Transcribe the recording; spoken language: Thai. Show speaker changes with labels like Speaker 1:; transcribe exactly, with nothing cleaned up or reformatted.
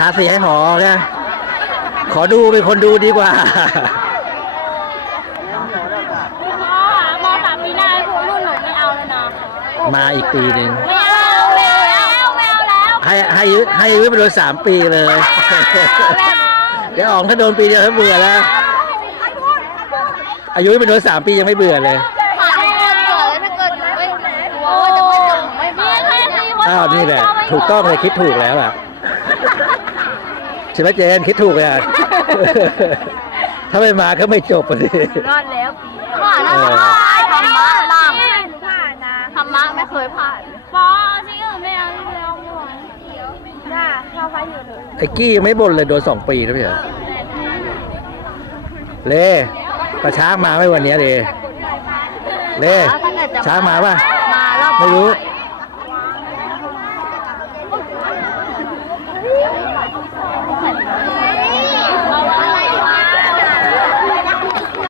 Speaker 1: ทาสีให้หอเนี่ยขอดูเป็นคนดูดีกว่า
Speaker 2: พ่อมสามปีหน้ารุ่นหนูไม่เอาเลยนะ
Speaker 1: มาอีกปีหนึ่ง
Speaker 2: ไม่เอาไม่เอาแล้วไม่เอาแล้ว
Speaker 1: ให้ให้ยื้อให้ยื้อไปโดนสามปีเลย เดี๋ยวอ๋องถ้าโดนปีเดียวถ้าเบื่อแล้ว อายุไปโดนสามปียังไม่เบื่อเลย
Speaker 2: ผ่านเกิดเลยถ้าเกิดไม่โอ้จะไม่จบไม่มาแค่นี้
Speaker 1: อ้าวนี่แหละถูกต้องเลยคิดถูกแล้วอ่ะใช่ไหมเจนคิดถูกเลยอ่ะ ถ้าไม่มาก็ไม่จบเลย
Speaker 2: รอดแล้วปีผ่านแล้วธรรมะบ้างผ่านนะธรรมะไม่เคยผ่านปอที่อื่นไม่เอาที่เราไม่ไหวจ้าเข้าไปอยู่เลย
Speaker 1: ไอ้กี้ยังไม่บ่นเลยโดนสองปีแล้วพี่เหรอเล่ปลาช้างมาไหมวันนี้เล่เล่ช้างมาป่ะ
Speaker 2: มารอบ
Speaker 1: ไม่รู้
Speaker 2: บ่าย